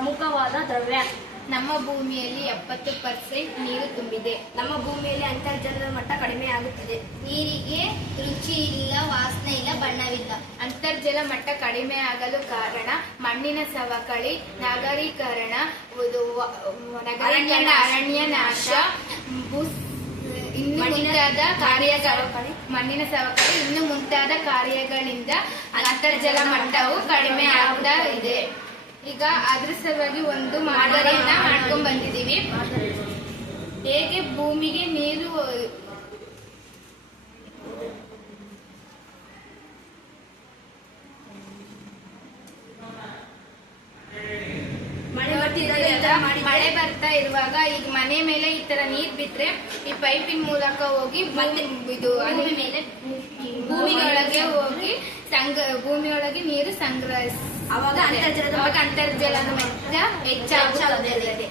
ಪ್ರಮುಖವಾದ ದ್ರವ್ಯ. ನಮ್ಮ ಭೂಮಿಯಲ್ಲಿ 70% ನೀರು ತುಂಬಿದೆ. ನಮ್ಮ ಭೂಮಿಯಲ್ಲಿ ಅಂತರ್ಜಲದ ಮಟ್ಟ ಕಡಿಮೆ ಆಗುತ್ತಿದೆ. ನೀರಿಗೆ ರುಚಿ ಇಲ್ಲ, ವಾಸನೆ ಇಲ್ಲ, ಬಣ್ಣವಿಲ್ಲ. ಅಂತರ್ಜಲ ಮಟ್ಟ ಕಡಿಮೆ ಆಗಲು ಕಾರಣ ಮಣ್ಣಿನ ಸವಕಳಿ, ನಗರೀಕರಣ, ಅರಣ್ಯ ನಾಶ, ಇನ್ನು ಮುಂತಾದ ಮಣ್ಣಿನ ಸವಕಳಿ ಇನ್ನು ಮುಂತಾದ ಕಾರ್ಯಗಳಿಂದ ಅಂತರ್ಜಲ ಮಟ್ಟವು ಕಡಿಮೆ ಆಗ್ತಾ ಇದೆ. ಈಗ ಅದ್ರ ಸಲುವಾಗಿ ಒಂದು ಮಾದರಿಯನ್ನ ಮಾಡ್ಕೊಂಡ್ ಬಂದಿದೀವಿ. ಹೇಗೆ ಭೂಮಿಗೆ ನೀರು ಮಳೆ ಬರ್ತಾ ಇರುವಾಗ ಈಗ ಮನೆ ಮೇಲೆ ಈ ತರ ನೀರ್ ಬಿಟ್ರೆ ಈ ಪೈಪಿನ ಮೂಲಕ ಹೋಗಿ ಇದು ಭೂಮಿಯೊಳಗೆ ಹೋಗಿ ಭೂಮಿಯೊಳಗೆ ನೀರು ಅವಾಗ ಅಂತರ್ಜಲದ ಮಟ್ಟ ಹೆಚ್ಚಾಗುತ್ತದೆ.